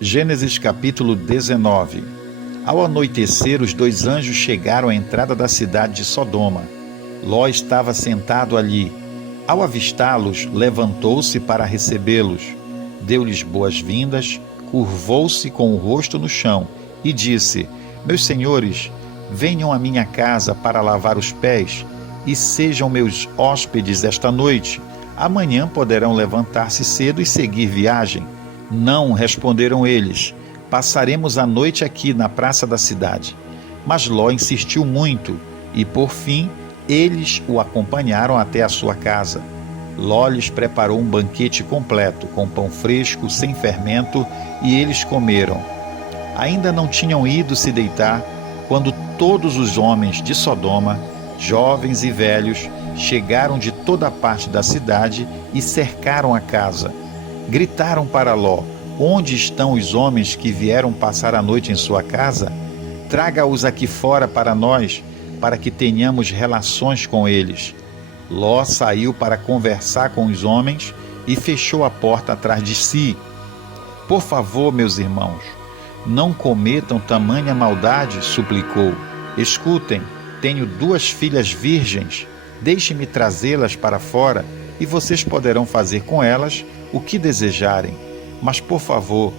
Gênesis capítulo 19. Ao anoitecer, os dois anjos chegaram à entrada da cidade de Sodoma. Ló estava sentado ali. Ao avistá-los, levantou-se para recebê-los. Deu-lhes boas-vindas, curvou-se com o rosto no chão e disse: Meus senhores, venham à minha casa para lavar os pés e sejam meus hóspedes esta noite. Amanhã poderão levantar-se cedo e seguir viagem. Não, responderam eles, passaremos a noite aqui na praça da cidade. Mas Ló insistiu muito e, por fim, eles o acompanharam até a sua casa. Ló lhes preparou um banquete completo, com pão fresco, sem fermento, e eles comeram. Ainda não tinham ido se deitar, quando todos os homens de Sodoma, jovens e velhos, chegaram de toda a parte da cidade e cercaram a casa. Gritaram para Ló: Onde estão os homens que vieram passar a noite em sua casa? Traga-os aqui fora para nós, para que tenhamos relações com eles. Ló saiu para conversar com os homens e fechou a porta atrás de si. Por favor, meus irmãos, não cometam tamanha maldade, suplicou. Escutem, tenho 2 filhas virgens, deixe-me trazê-las para fora e vocês poderão fazer com elas o que desejarem. Mas, por favor,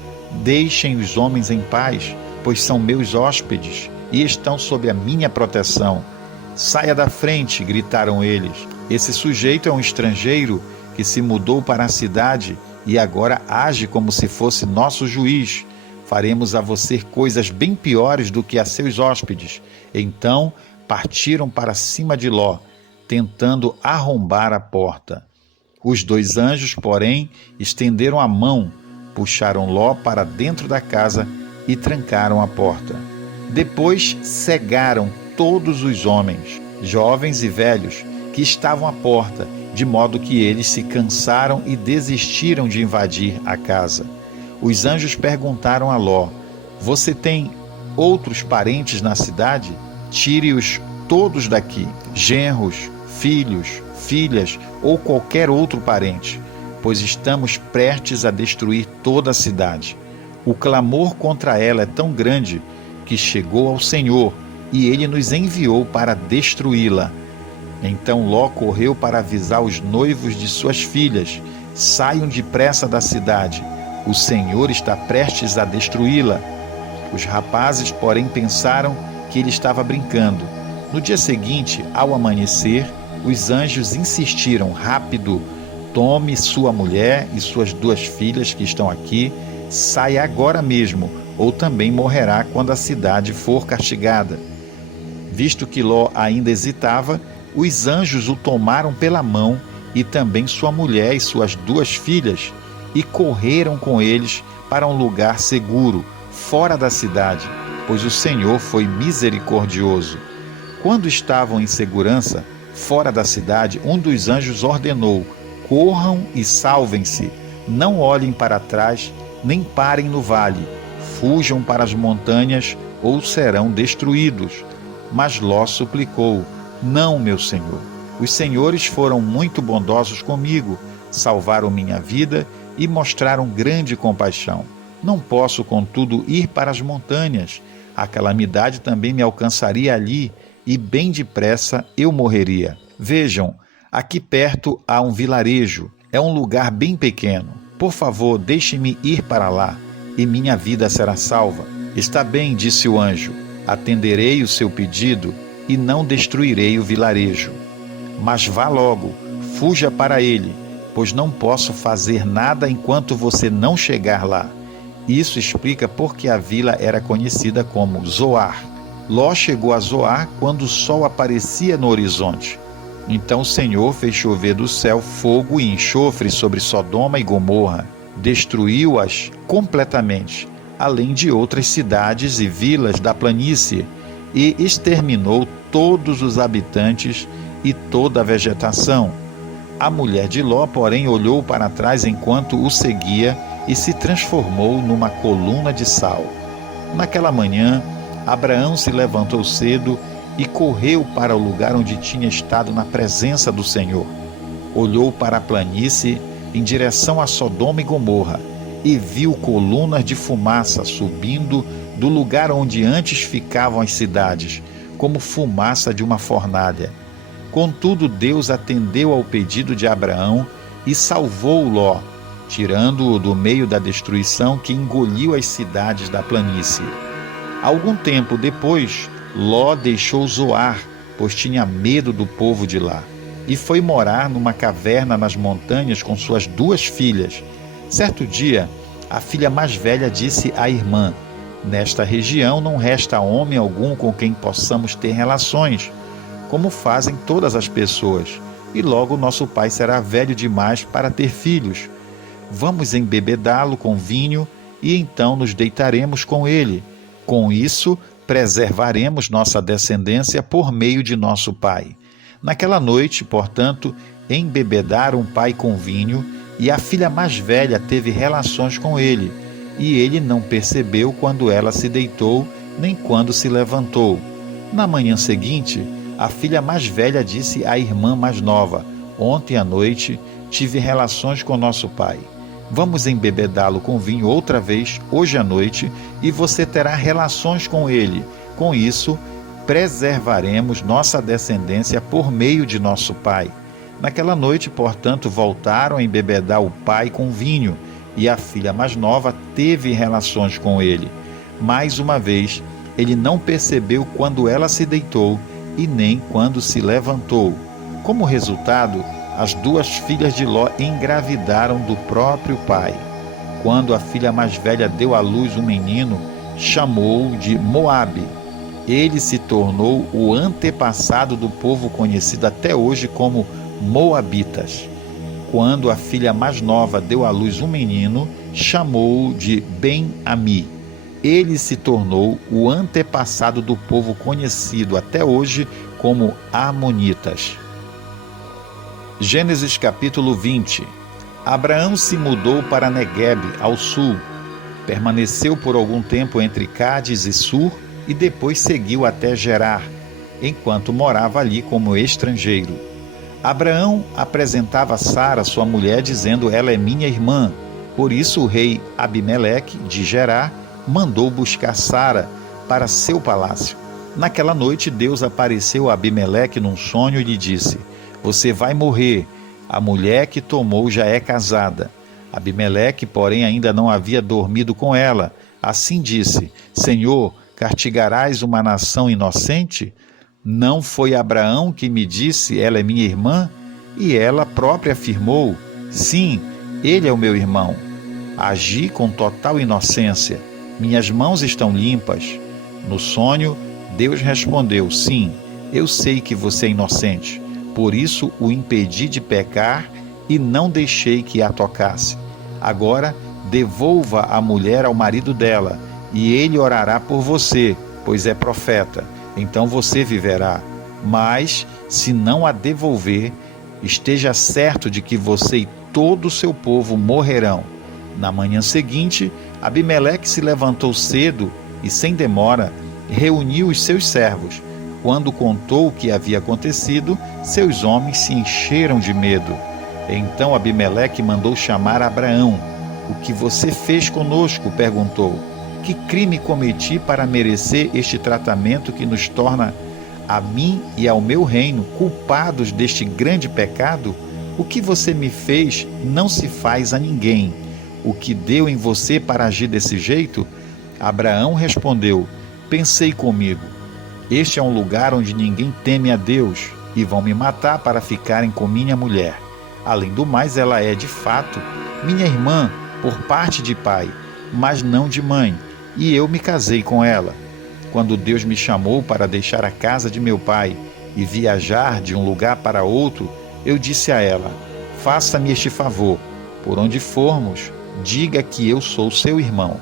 deixem os homens em paz, pois são meus hóspedes e estão sob a minha proteção. Saia da frente, gritaram eles. Esse sujeito é um estrangeiro que se mudou para a cidade e agora age como se fosse nosso juiz. Faremos a você coisas bem piores do que a seus hóspedes. Então partiram para cima de Ló, tentando arrombar a porta. Os 2 anjos, porém, estenderam a mão, puxaram Ló para dentro da casa e trancaram a porta. Depois cegaram todos os homens, jovens e velhos, que estavam à porta, de modo que eles se cansaram e desistiram de invadir a casa. Os anjos perguntaram a Ló: Você tem outros parentes na cidade? Tire-os todos daqui, genros, filhos, filhas ou qualquer outro parente, pois estamos prestes a destruir toda a cidade. O clamor contra ela é tão grande que chegou ao Senhor e ele nos enviou para destruí-la. Então Ló correu para avisar os noivos de suas filhas: Saiam depressa da cidade, o Senhor está prestes a destruí-la. Os rapazes, porém, pensaram que ele estava brincando. No dia seguinte, ao amanhecer, os anjos insistiram: Rápido, tome sua mulher e suas 2 filhas que estão aqui, saia agora mesmo, ou também morrerá quando a cidade for castigada. Visto que Ló ainda hesitava, os anjos o tomaram pela mão e também sua mulher e suas 2 filhas, e correram com eles para um lugar seguro, fora da cidade, pois o Senhor foi misericordioso. Quando estavam em segurança, fora da cidade, um dos anjos ordenou: Corram e salvem-se, não olhem para trás, nem parem no vale, fujam para as montanhas ou serão destruídos. Mas Ló suplicou: Não, meu senhor, os senhores foram muito bondosos comigo, salvaram minha vida e mostraram grande compaixão. Não posso, contudo, ir para as montanhas, a calamidade também me alcançaria ali e bem depressa eu morreria. Vejam, aqui perto há um vilarejo, é um lugar bem pequeno. Por favor, deixe-me ir para lá e minha vida será salva. Está bem, disse o anjo, atenderei o seu pedido e não destruirei o vilarejo. Mas vá logo, fuja para ele, pois não posso fazer nada enquanto você não chegar lá. Isso explica por que a vila era conhecida como Zoar. Ló chegou a Zoar quando o sol aparecia no horizonte. Então o Senhor fez chover do céu fogo e enxofre sobre Sodoma e Gomorra, destruiu-as completamente, além de outras cidades e vilas da planície, e exterminou todos os habitantes e toda a vegetação. A mulher de Ló, porém, olhou para trás enquanto o seguia e se transformou numa coluna de sal. Naquela manhã, Abraão se levantou cedo e correu para o lugar onde tinha estado na presença do Senhor. Olhou para a planície em direção a Sodoma e Gomorra e viu colunas de fumaça subindo do lugar onde antes ficavam as cidades, como fumaça de uma fornalha. Contudo, Deus atendeu ao pedido de Abraão e salvou Ló, tirando-o do meio da destruição que engoliu as cidades da planície. Algum tempo depois, Ló deixou Zoar, pois tinha medo do povo de lá, e foi morar numa caverna nas montanhas com suas 2 filhas. Certo dia, a filha mais velha disse à irmã: "Nesta região não resta homem algum com quem possamos ter relações, como fazem todas as pessoas, e logo nosso pai será velho demais para ter filhos. Vamos embebedá-lo com vinho e então nos deitaremos com ele. Com isso, preservaremos nossa descendência por meio de nosso pai." Naquela noite, portanto, embebedaram o pai com vinho, e a filha mais velha teve relações com ele, e ele não percebeu quando ela se deitou, nem quando se levantou. Na manhã seguinte, a filha mais velha disse à irmã mais nova: "Ontem à noite tive relações com nosso pai. Vamos embebedá-lo com vinho outra vez, hoje à noite, e você terá relações com ele. Com isso, preservaremos nossa descendência por meio de nosso pai." Naquela noite, portanto, voltaram a embebedar o pai com vinho, e a filha mais nova teve relações com ele. Mais uma vez, ele não percebeu quando ela se deitou e nem quando se levantou. Como resultado, as 2 filhas de Ló engravidaram do próprio pai. Quando a filha mais velha deu à luz um menino, chamou-o de Moabe. Ele se tornou o antepassado do povo conhecido até hoje como Moabitas. Quando a filha mais nova deu à luz um menino, chamou-o de Ben-Ami. Ele se tornou o antepassado do povo conhecido até hoje como Amonitas. Gênesis capítulo 20. Abraão se mudou para Neguebe, ao sul. Permaneceu por algum tempo entre Cádiz e Sur e depois seguiu até Gerar, enquanto morava ali como estrangeiro. Abraão apresentava Sara, sua mulher, dizendo: "Ela é minha irmã." Por isso o rei Abimeleque, de Gerar, mandou buscar Sara para seu palácio. Naquela noite, Deus apareceu a Abimeleque num sonho e lhe disse: "Você vai morrer. A mulher que tomou já é casada." Abimeleque, porém, ainda não havia dormido com ela. Assim disse: "Senhor, castigarás uma nação inocente? Não foi Abraão que me disse: 'Ela é minha irmã'?" E ela própria afirmou: "Sim, ele é o meu irmão." Agi com total inocência. Minhas mãos estão limpas. No sonho, Deus respondeu: "Sim, eu sei que você é inocente. Por isso o impedi de pecar e não deixei que a tocasse. Agora devolva a mulher ao marido dela, e ele orará por você, pois é profeta. Então você viverá. Mas, se não a devolver, esteja certo de que você e todo o seu povo morrerão." Na manhã seguinte, Abimeleque se levantou cedo e, sem demora, reuniu os seus servos. Quando contou o que havia acontecido, seus homens se encheram de medo. Então Abimeleque mandou chamar Abraão. "O que você fez conosco?" perguntou. "Que crime cometi para merecer este tratamento que nos torna a mim e ao meu reino culpados deste grande pecado? O que você me fez não se faz a ninguém. O que deu em você para agir desse jeito?" Abraão respondeu: "Pensei comigo, este é um lugar onde ninguém teme a Deus, e vão me matar para ficarem com minha mulher. Além do mais, ela é, de fato, minha irmã por parte de pai, mas não de mãe, e eu me casei com ela. Quando Deus me chamou para deixar a casa de meu pai e viajar de um lugar para outro, eu disse a ela: 'Faça-me este favor, por onde formos, diga que eu sou seu irmão.'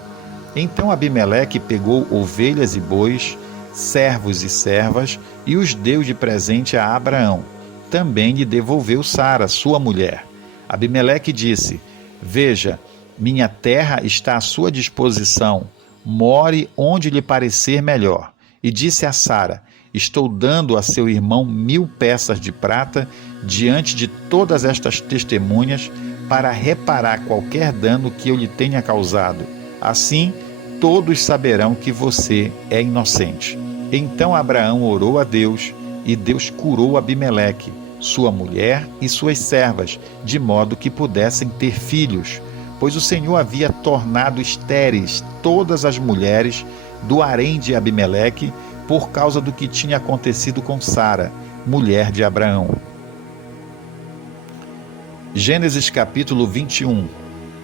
Então Abimeleque pegou ovelhas e bois, servos e servas, e os deu de presente a Abraão. Também lhe devolveu Sara, sua mulher. Abimeleque disse: "Veja, minha terra está à sua disposição. More onde lhe parecer melhor." E disse a Sara: "Estou dando a seu irmão 1000 peças de prata diante de todas estas testemunhas para reparar qualquer dano que eu lhe tenha causado. Assim, todos saberão que você é inocente." Então Abraão orou a Deus, e Deus curou Abimeleque, sua mulher e suas servas, de modo que pudessem ter filhos, pois o Senhor havia tornado estéreis todas as mulheres do harém de Abimeleque por causa do que tinha acontecido com Sara, mulher de Abraão. Gênesis capítulo 21.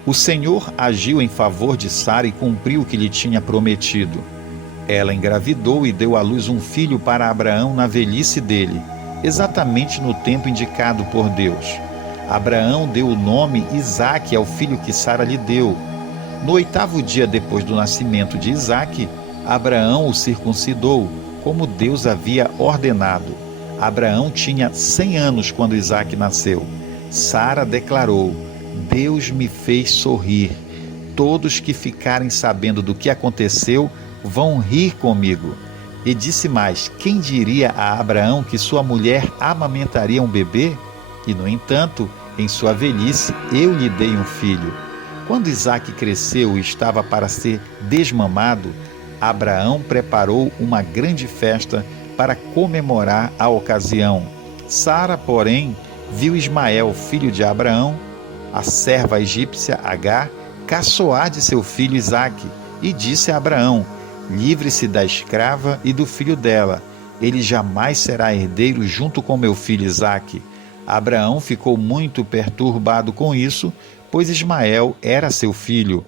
O Senhor agiu em favor de Sara e cumpriu o que lhe tinha prometido. Ela engravidou e deu à luz um filho para Abraão na velhice dele, exatamente no tempo indicado por Deus. Abraão deu o nome Isaque ao filho que Sara lhe deu. No 8º dia depois do nascimento de Isaque, Abraão o circuncidou, como Deus havia ordenado. Abraão tinha 100 anos quando Isaque nasceu. Sara declarou: "Deus me fez sorrir. Todos que ficarem sabendo do que aconteceu vão rir comigo." E disse mais: "Quem diria a Abraão que sua mulher amamentaria um bebê? E, no entanto, em sua velhice, eu lhe dei um filho." Quando Isaque cresceu e estava para ser desmamado, Abraão preparou uma grande festa para comemorar a ocasião. Sara, porém, viu Ismael, filho de Abraão, a serva egípcia Agar, caçoar de seu filho Isaque, e disse a Abraão: "Livre-se da escrava e do filho dela. Ele jamais será herdeiro junto com meu filho Isaque." Abraão ficou muito perturbado com isso, pois Ismael era seu filho.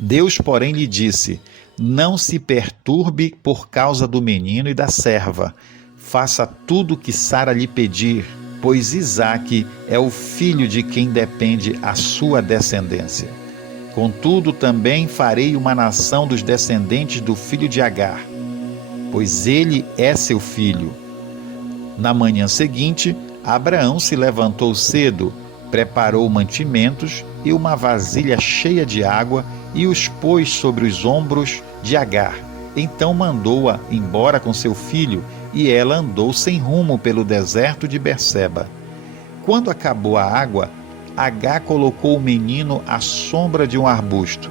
Deus, porém, lhe disse: "Não se perturbe por causa do menino e da serva. Faça tudo o que Sara lhe pedir, pois Isaque é o filho de quem depende a sua descendência. Contudo, também farei uma nação dos descendentes do filho de Agar, pois ele é seu filho." Na manhã seguinte, Abraão se levantou cedo, preparou mantimentos e uma vasilha cheia de água e os pôs sobre os ombros de Agar. Então mandou-a embora com seu filho, e ela andou sem rumo pelo deserto de Berseba. Quando acabou a água, Agar colocou o menino à sombra de um arbusto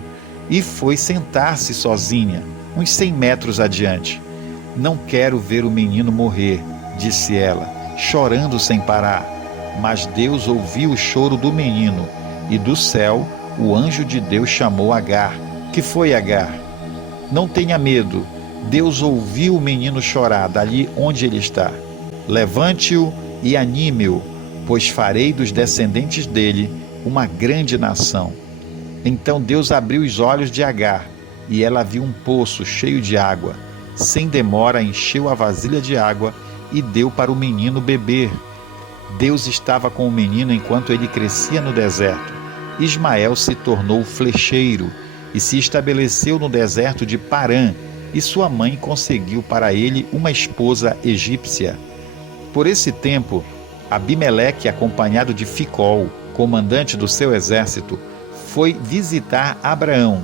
e foi sentar-se sozinha, uns 100 metros adiante. "Não quero ver o menino morrer", disse ela, chorando sem parar. Mas Deus ouviu o choro do menino, e do céu o anjo de Deus chamou Agar. "Que foi, Agar? Não tenha medo. Deus ouviu o menino chorar dali onde ele está. Levante-o e anime-o, pois farei dos descendentes dele uma grande nação." Então Deus abriu os olhos de Agar, e ela viu um poço cheio de água. Sem demora, encheu a vasilha de água e deu para o menino beber. Deus estava com o menino enquanto ele crescia no deserto. Ismael se tornou flecheiro e se estabeleceu no deserto de Parã, e sua mãe conseguiu para ele uma esposa egípcia. Por esse tempo, Abimeleque, acompanhado de Ficol, comandante do seu exército, foi visitar Abraão.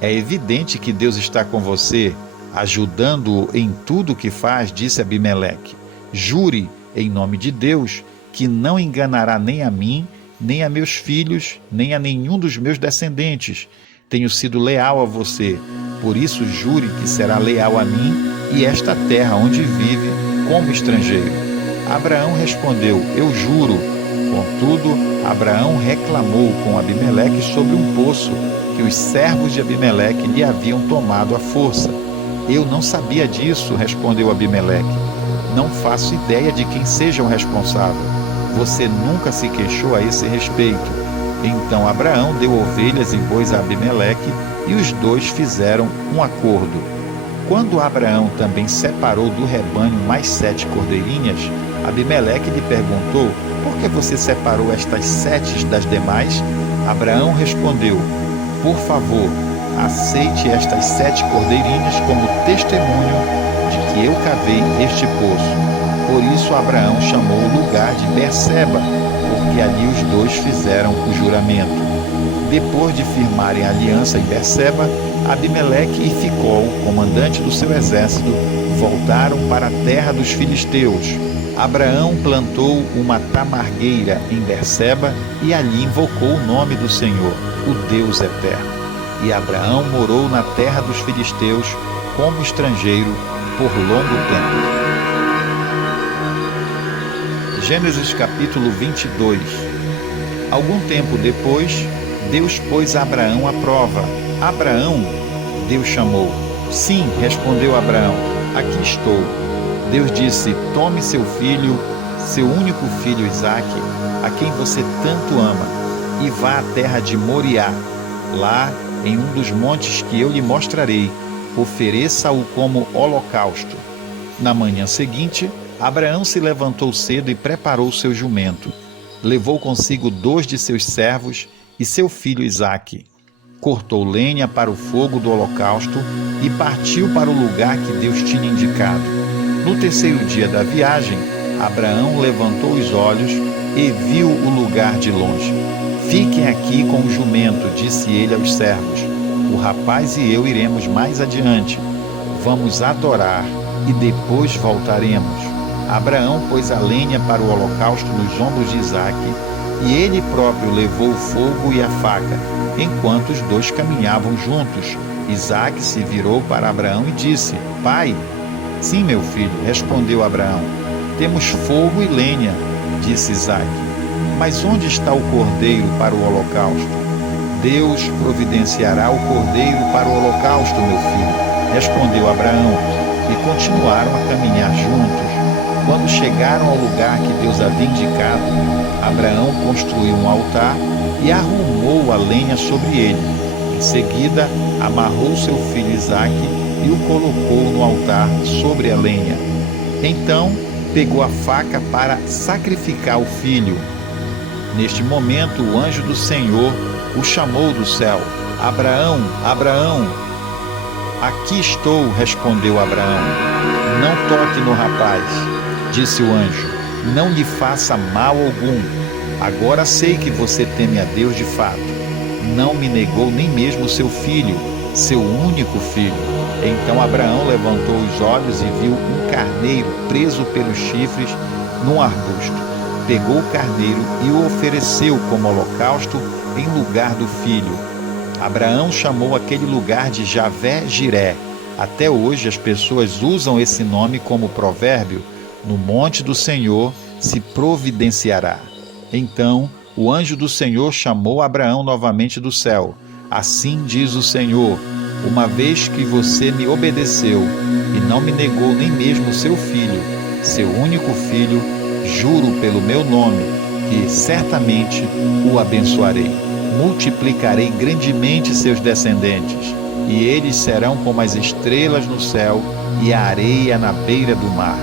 "É evidente que Deus está com você, ajudando-o em tudo o que faz", disse Abimeleque. "Jure, em nome de Deus, que não enganará nem a mim, nem a meus filhos, nem a nenhum dos meus descendentes. Tenho sido leal a você, por isso jure que será leal a mim e esta terra onde vive como estrangeiro." Abraão respondeu: "Eu juro." Contudo, Abraão reclamou com Abimeleque sobre um poço que os servos de Abimeleque lhe haviam tomado à força. "Eu não sabia disso", respondeu Abimeleque. "Não faço ideia de quem seja o responsável. Você nunca se queixou a esse respeito." Então Abraão deu ovelhas e bois a Abimeleque, e os dois fizeram um acordo. Quando Abraão também separou do rebanho mais 7 cordeirinhas, Abimeleque lhe perguntou: "Por que você separou estas 7 das demais?" Abraão respondeu: "Por favor, aceite estas 7 cordeirinhas como testemunho de que eu cavei este poço." Por isso Abraão chamou o lugar de Berseba, porque ali os dois fizeram o juramento. Depois de firmarem a aliança em Berseba, Abimeleque e Ficol, comandante do seu exército, voltaram para a terra dos filisteus. Abraão plantou uma tamargueira em Berseba e ali invocou o nome do Senhor, o Deus eterno. E Abraão morou na terra dos filisteus como estrangeiro por longo tempo. Gênesis capítulo 22. Algum tempo depois, Deus pôs Abraão à prova. Abraão, Deus chamou. Sim, respondeu Abraão, aqui estou. Deus disse, tome seu filho, seu único filho Isaque, a quem você tanto ama, e vá à terra de Moriá. Lá, em um dos montes que eu lhe mostrarei, ofereça-o como holocausto. Na manhã seguinte, Abraão se levantou cedo e preparou seu jumento. Levou consigo 2 de seus servos e seu filho Isaque. Cortou lenha para o fogo do holocausto e partiu para o lugar que Deus tinha indicado. No terceiro dia da viagem, Abraão levantou os olhos e viu o lugar de longe. Fiquem aqui com o jumento, disse ele aos servos. O rapaz e eu iremos mais adiante. Vamos adorar e depois voltaremos. Abraão pôs a lenha para o holocausto nos ombros de Isaque, e ele próprio levou o fogo e a faca, enquanto os dois caminhavam juntos. Isaque se virou para Abraão e disse, Pai? Sim, meu filho, respondeu Abraão. Temos fogo e lenha, disse Isaque. Mas onde está o cordeiro para o holocausto? Deus providenciará o cordeiro para o holocausto, meu filho, respondeu Abraão, e continuaram a caminhar juntos. Quando chegaram ao lugar que Deus havia indicado, Abraão construiu um altar e arrumou a lenha sobre ele. Em seguida, amarrou seu filho Isaque e o colocou no altar sobre a lenha. Então, pegou a faca para sacrificar o filho. Neste momento, o anjo do Senhor o chamou do céu. Abraão, Abraão. Aqui estou, respondeu Abraão. Não toque no rapaz, disse o anjo. Não lhe faça mal algum. Agora sei que você teme a Deus de fato. Não me negou nem mesmo seu filho, seu único filho. Então Abraão levantou os olhos e viu um carneiro preso pelos chifres num arbusto. Pegou o carneiro e o ofereceu como holocausto em lugar do filho. Abraão chamou aquele lugar de Javé-Jiré. Até hoje as pessoas usam esse nome como provérbio: no monte do Senhor se providenciará. Então o anjo do Senhor chamou Abraão novamente do céu. Assim diz o Senhor: uma vez que você me obedeceu e não me negou nem mesmo seu filho, seu único filho, juro pelo meu nome que certamente o abençoarei. Multiplicarei grandemente seus descendentes, e eles serão como as estrelas no céu e a areia na beira do mar.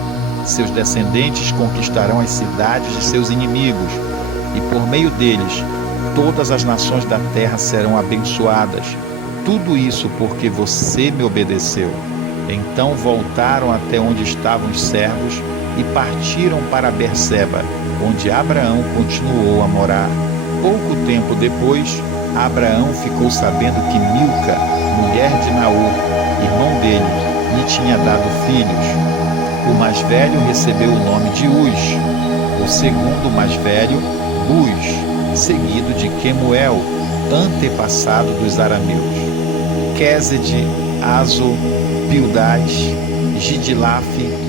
Seus descendentes conquistarão as cidades de seus inimigos, e por meio deles todas as nações da terra serão abençoadas. Tudo isso porque você me obedeceu. Então voltaram até onde estavam os servos e partiram para Berseba, onde Abraão continuou a morar. Pouco tempo depois, Abraão ficou sabendo que Milca, mulher de Naor, irmão dele, lhe tinha dado filhos. O mais velho recebeu o nome de Uz, o segundo mais velho, Buz, seguido de Quemuel, antepassado dos arameus. Quésed, Azo, Pildás, Gidilaf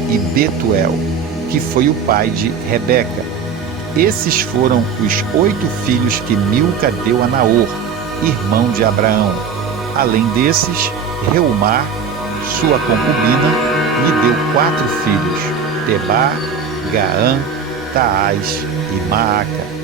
e Betuel, que foi o pai de Rebeca. Esses foram os 8 filhos que Milca deu a Naor, irmão de Abraão. Além desses, Reumar, sua concubina, lhe deu 4 filhos: Tebá, Gaã, Taás e Maaca.